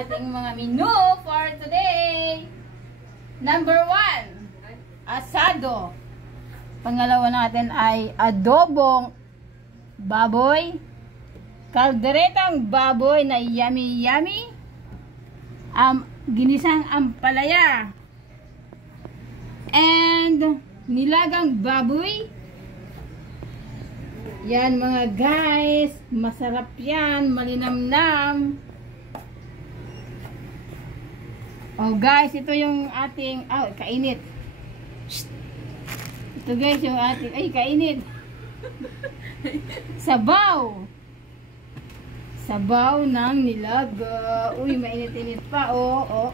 ating mga menu for today. Number 1, asado. Pangalawa natin ay adobong baboy. Kalderetang baboy na yummy yummy. Ginisang ampalaya. And nilagang baboy. Yan mga guys, masarap yan, malinamnam. Oh guys, ito yung ating, kainit. Shh. Ito guys yung ating, kainit. Sabaw. Sabaw ng nilaga. Uy, mainit-init pa, oh.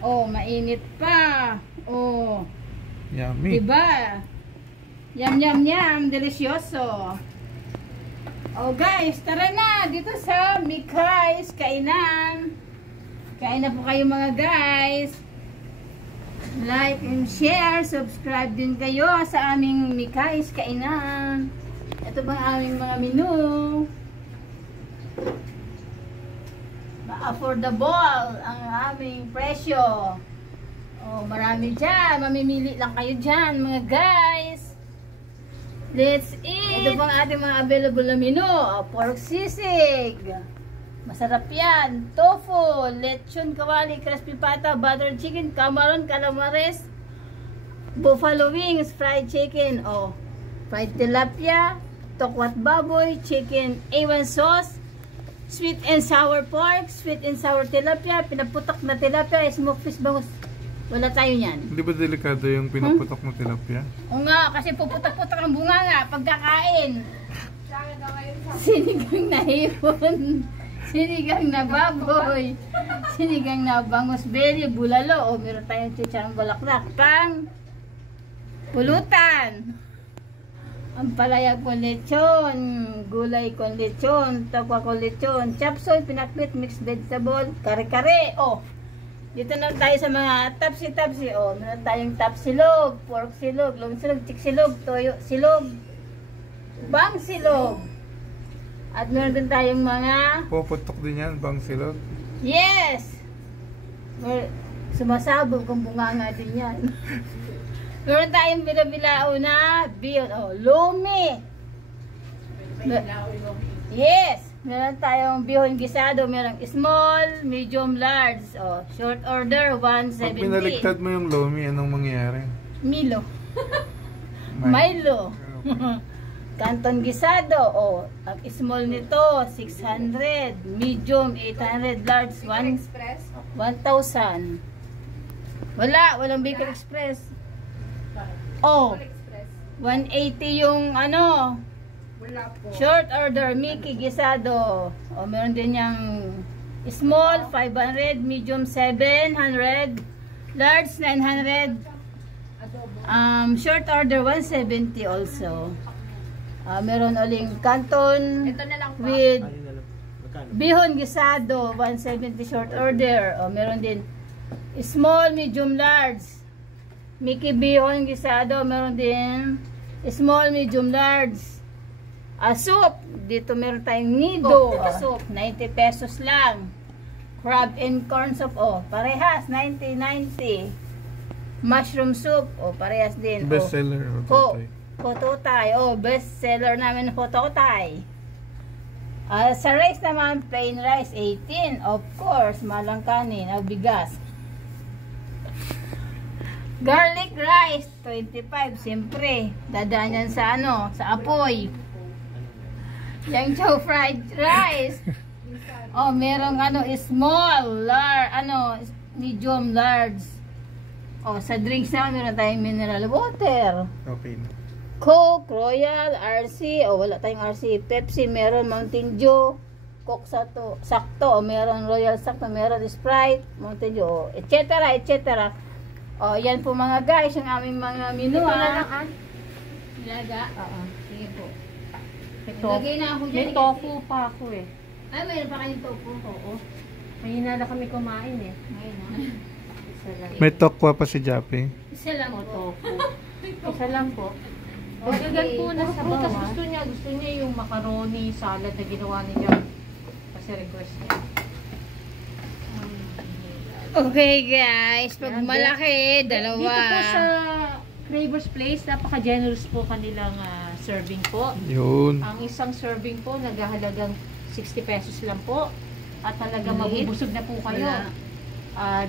Oh, mainit pa. Oh. Yummy. Diba? Yum, yum, yum. Delicioso. Oh guys, tara na dito sa Mikay's Kainan. Kain na po kayo mga guys. Like and share. Subscribe din kayo sa aming Mikay's Kainan. Ito bang aming mga menu. Ma-affordable ang aming presyo. Oh, marami dyan. Mamimili lang kayo dyan mga guys. Let's eat! Ito pang ating mga available na menu. Pork sisig. Masarap yan. Tofu, lechon kawali, crispy pata, butter chicken, camaron, calamares, buffalo wings, fried chicken, fried tilapia, tokwat baboy, chicken A1 sauce, sweet and sour pork, sweet and sour tilapia, pinaputok na tilapia, smoked fish bangus. Wala tayo yan. Hindi ba delikado yung pinaputok mo tilapia? O nga, kasi puputok-putok ang bunga nga pagkakain. Sinigang na hipon, sinigang na baboy, sinigang na bangus belly, bulalo, meron tayong chicharong bulaklak, pang pulutan. Ampalaya con lechon, gulay con lechon, tokwa con lechon, chapsoy, pinakbit, mixed vegetable, kare-kare. Dito na tayo sa mga tapsi-tapsi. Meron tayong tapsilog, pork silog, long silog, chick silog, toyo silog, bang silog. At meron din tayong mga Puputok din yan, bang silog? yes! Sumasabog kung bunganga din yan. Meron tayong bilao na bihon. Lumi. Yes! Meron tayong bihon gisado. Meron small, medium, large. Short order, 170. Pag pinaliktad mo yung lomi, anong mangyayari? Milo. Milo. Canton gisado. Ang small nito, 600. Medium, 800. Large, 1,000. Walang Bicol Express. 180 yung short order, Mickey gisado. Meron din yung small, 500. Medium, 700. Large, 900. Short order, 170 also. Meron uling canton with bihon gisado, 170 short order. Meron din small, medium, large. Mickey bihon gisado, meron din small, medium, large. Soup, dito meron tayong nido. Soup, 90 pesos lang. Crab and corn soup, parehas, 90. Mushroom soup, parehas din. Best seller, Hototay. Best seller namin Hototay. Sa rice naman, plain rice, 18. Of course, malang kanin, bigas. Garlic rice, 25. Siyempre, dadaan yan sa sa apoy. Yang chow fried rice. Merong small, medium, large. Sa drinks naman, meron tayong mineral water. Okay na. Coke, Royal, RC, wala tayong RC. Pepsi, meron Mountain Dew, Coke sakto, meron Royal sakto, meron Sprite, Mountain Dew, etc. etc. Yan po mga guys, yung aming mga menu. Nilaga? Sige po. Lagay na ako dyan. May tofu pa ako eh. Ay, mayroon pa kayong tofu? Mahina na kami kumain eh. May tokwa pa si Jappy. Isa lang tofu. Isa lang po. Dagdagan po na sa butas. Gusto niya yung macaroni salad na ginawa niya. Kasi request niya. Okay guys, pag malaki, dalawa. Dito po sa Craver's Place, napaka-generous po kanilang serving po. Yun. Ang isang serving po, naghahalagang 60 pesos lang po. At talaga mabubusog na po kayo.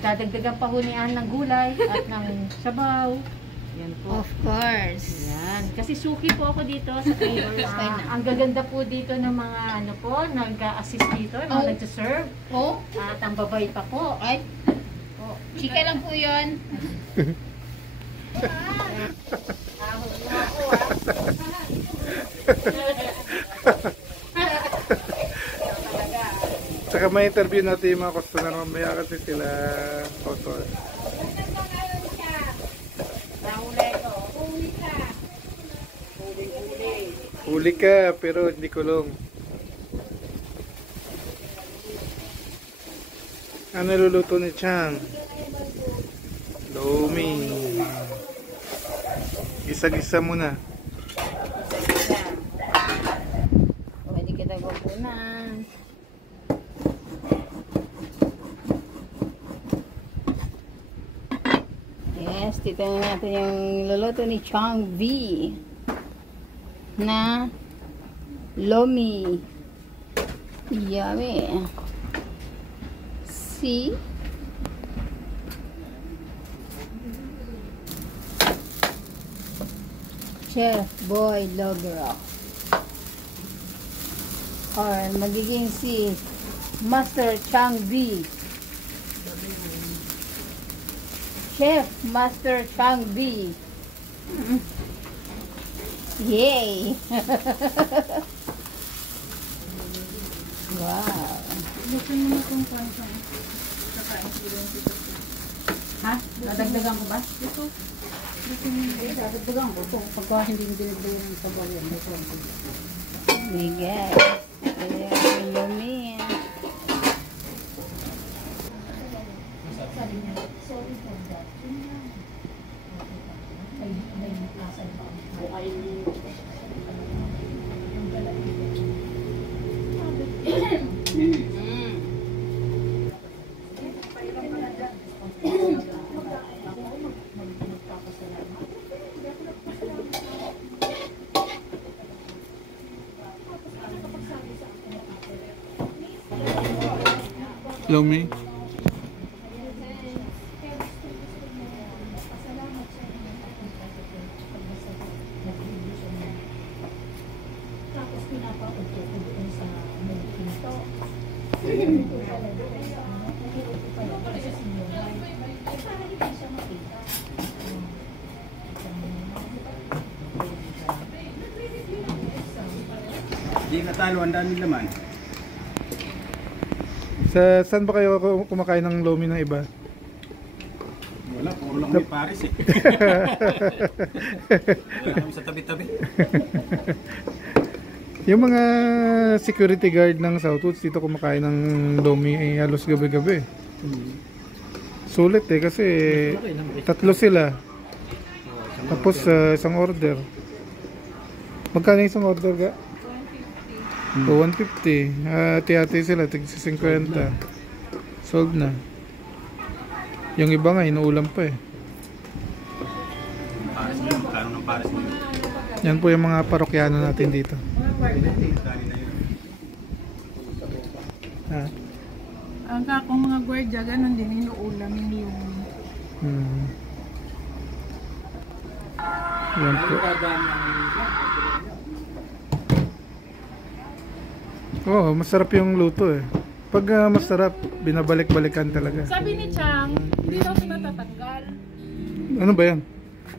Dadagdagan pa hunian ng gulay at ng sabaw. Yan po. Of course. Yan. Kasi suki po ako dito sa Craver's. Ang gaganda po dito ng mga ano po, nag-assist dito, mga nag-serve. Oh? At ang babay pa po. Ay, chika lang po yun. Saka may interview natin yung mga customer mamaya kasi sila author. Huli ka pero hindi kulong. Ano luluto ni Chang? Lomi. Gisa-gisa muna. Pwede kita gupunan. Yes, titignan natin yung luluto ni Chang V na lomi. Yummy. See? Chef Boy Logro. Or magiging si Master Chang V. Chef Master Chang V. Yay! Wow! Ha? Dadagdagan ko ba? Dadagdagan ko. Pagka hindi dinagdagan ng sabaw yan. We get. Ayan, lumi. Lomi. Hindi natalo, ang daming laman. Saan ba kayo kumakain ng lomi ng iba? Wala, puro lang may Paris eh. Wala kami sa tabi-tabi. Yung mga security guard ng Southwoods dito kumakain ng lomi halos gabi-gabi. Sulit eh kasi tatlo sila. Tapos isang order. Magkano isang order ga? 150. Hati-hati sila, tig 50. Sold na. Yung iba nga, inuulam pa eh. Paris nyo, magkano ng Paris nyo? Yan po yung mga parokyano natin dito. Ha? Ang kakong mga gwardiya, ganun din, inuulam yung Yan po. Oo, masarap yung luto eh. Pag masarap, binabalik-balikan talaga. Sabi ni Chang, hindi daw siya natatanggal. Ano ba yan?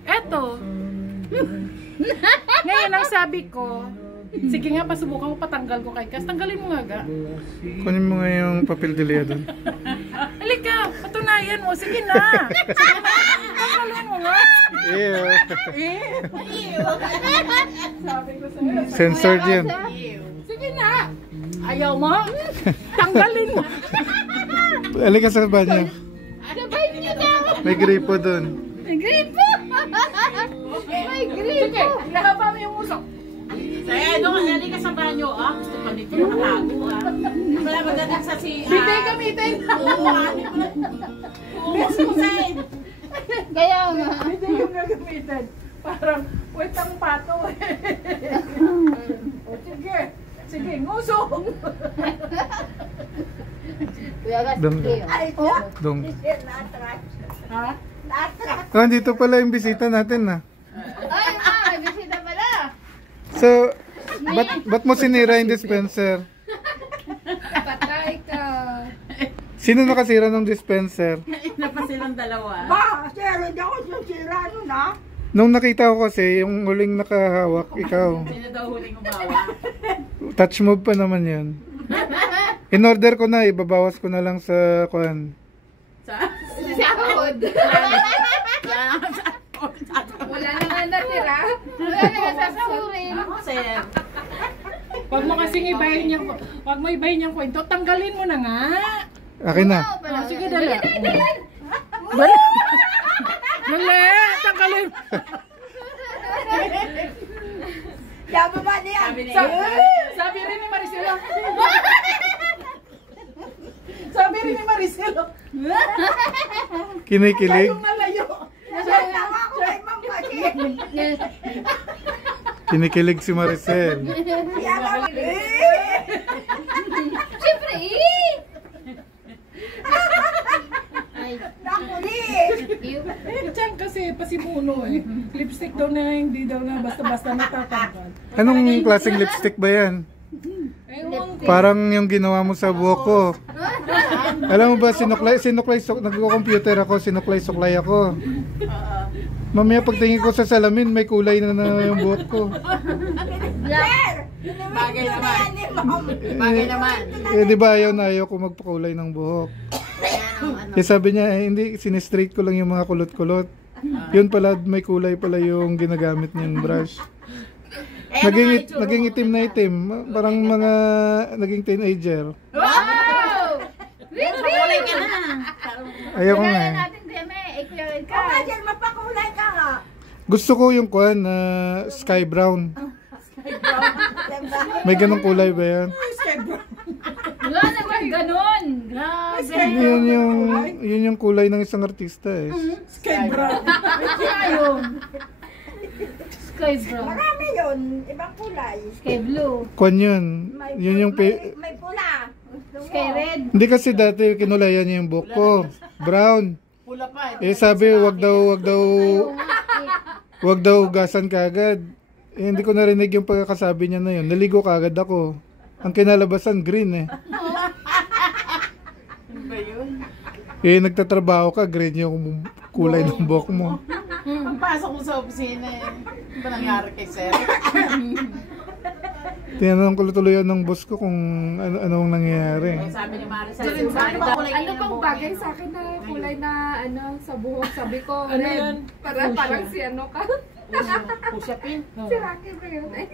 Eto. Ngayon ang sabi ko, sige nga, pasubukan ko patanggal ko kay Kas. Tanggalin mo nga ga. Kunin mo nga yung papel de lea doon. Halika, patunayan mo. Sige na. Sige na. Tanggalin mo nga. Ew. Sabi ko sa'yo. Censored yan. Sige na. Ayaw mo? Tanggalin mo. Halika sa banyo. Sabay niyo daw! May gripo doon. May gripo! May gripo! Sige, lahaba mo yung usok. Eh, doon, halika sa banyo, ah. Gusto pa nito nakatago, ah. Wala magdating sa si... Bitay gamitin. Oo, Hussein. Kaya nga. Hindi yung gagamitin. Parang, wait ang pato eh. O sige. Sige, ngusong. Kuya Gas, Dong. sige. Dong. Ha? Ah, dito pala yung bisita natin na. Ay, ma, may bisita pala. So, ba't mo sinira yung dispenser? Patay ka. Sino nakasira ng dispenser? Na pa silang dalawa. Ba, sir, hindi ako susira nun ha. Nung nakita ko kasi, yung huling nakahawak, ikaw. Sino daw huling umawa? Touch move pa naman yan. In order ko na, ibabawas ko na lang sa kuan. Sa? Sahod. Wala na nga natira. Wala na nga sasahurin. Sir. Huwag mo kasing ibahin yung, huwag mo ibahin yung kwento. Tanggalin mo na nga. Akin na. Oh, sige, dala. Dali, tanggalin. Yaman ba niyan? Sabi rin ni Maricelo. Sabi rin ni Maricelo. Kinikilig. Layong nalayo. Tawa ko kay Ma'am kasi. Kinikilig si Maricel. Yaman. Siyempre, eh. Ay, Nakuli. Diyan kasi pasimuno eh. Lipstick daw na hindi daw na basta-basta natatanggal. Anong klaseng lipstick ba yan? Ewan ko. Parang yung ginawa mo sa buhok ko. Alam mo ba, nagko-computer ako, sinuklay-suklay ako. Mamaya pagtingin ko sa salamin, may kulay na yung buhok ko. Sir, Bagay naman. ni Ma'am. Bagay naman. Eh, di ba ayaw ko magpakulay ng buhok. Eh, sabi niya, hindi, sinistraight ko lang yung mga kulot-kulot. Yun pala, may kulay pala yung ginagamit niyang brush. Naging itim na itim. Parang mga naging teenager. wow! Kulay ka na. Ayaw ko nga. Kaya eh. natin, Kuya May. Kuya O ka. nga dyan, mapakulay ka nga. Gusto ko yung kuan na sky brown. Diba? May ganong kulay ba yan? Wala naman ganun. Grabe. Yun yung kulay ng isang artista eh. Sky brown. Ayun. Sky brown. Marami yun. Ibang kulay. Sky blue. Kuan yun. Yun yung may pula. Gusto mo? Sky red. Hindi kasi dati kinulayan niya yung buhok ko. Brown. Pula pa. Eh sabi wag daw hugasan kaagad. Eh hindi ko narinig yung pagkakasabi niya na yun. Naligo kaagad ako. Ang kinalabasan green eh. Eh nagtatrabaho ka, green yung kulay ng buhok mo. Pagpasok mo sa opisina eh. Ano ba nangyari kay Sir? Tinanong ko tuloy yun ng boss ko kung anong nangyayari. Sabi ni Maricel, Ano bang bagay sa akin na kulay na ano sa buhok? Sabi ko, Ano yan? red. Parang si ano ka? Pusapin. Si Rocky ba yun eh?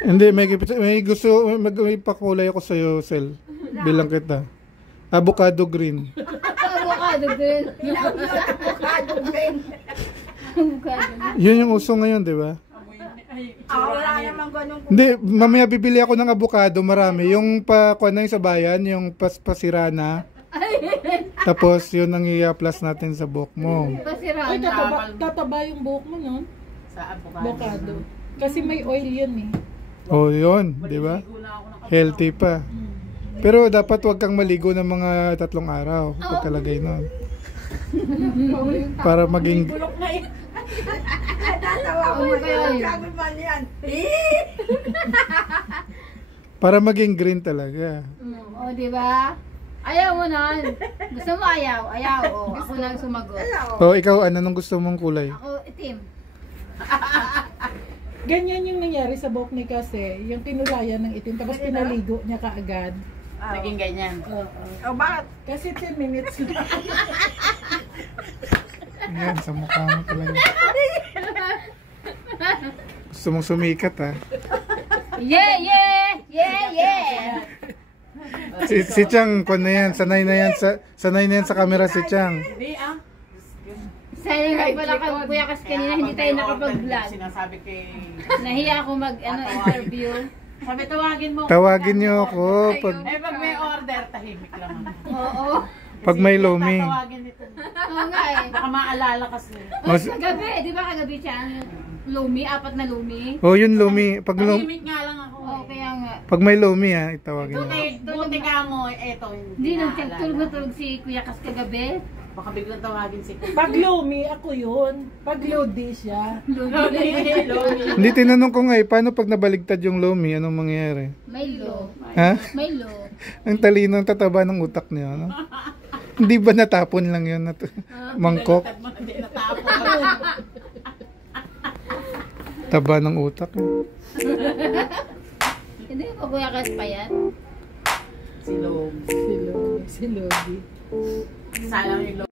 Hindi, may gusto, may pakulay ako sa'yo, Sel. Bilang kita. Avocado green. Avocado green. Avocado green. Yun yung uso ngayon, di ba? Wala naman ganun. Hindi, mamaya bibili ako ng avocado, marami. Yung kuha na yung sa bayan, yung pasirana. Tapos yun ang i-plus natin sa buhok mo. Pasira Ay, na. tataba yung buhok mo nun. Sa Avocado. Kasi may oil yun eh. Oh, yun, di ba? Healthy pa. Pero dapat wag kang maligo ng mga 3 araw pagkalagay nun. Para maging Bulok na eh. Tatawa ko yun. Sabi man yan. para maging green talaga. O, di ba? Ayaw mo na. Gusto mo ayaw? Ayaw. O, ako na ang sumagot. Oh, ikaw anong gusto mong kulay? Ako, itim. Ganyan yung nangyari sa buhok ni kasi, yung tinulayan ng itim, tapos pinaligo niya kaagad. Naging ganyan. O bakit? Kasi 10 minutes lang. Yan, sa mukha mo talaga. Gusto mong sumikat ha? Yeah, yeah! Yeah, yeah! Si Chang, kung na yan, sanay na yan sa camera si Chang. Hindi ah. Sayang nga pala ka, kuya, kasi kanina hindi tayo nakapag-vlog. Sinasabi kay... Nahiya ako mag-interview. Sabi tawagin mo. Tawagin niyo ako. Pag, Eh pag may order, tahimik lang ako. Oo. Pag may Lomi. Tatawagin nito. Oo nga eh. Baka maalala kasi. Mas, Kagabi, di ba kagabi siya? Lumi, 4 na lumi. oh, yun Lomi. Pag, Tahimik nga lang ako. Oo, kaya nga. pag may Lomi ha, itawagin mo. Buti ka mo, eto. Hindi tulog na tulog si Kuya Kas kagabi. Baka biglang tawagin si Kuya. Pag Lumi, ako yun. Pag Lodi siya. Lomi. Hindi, tinanong ko nga paano pag nabaligtad yung Lomi, anong mangyayari? May lo. Ha? May lo. Ang talino, ang tataba ng utak niya, no? Hindi ba natapon lang yun? Mangkok? Hindi natapon. Taba ng utak. Hindi ko Kuya Kas pa yan. Si Lomi. Si Lodi. Salang yung Lomi.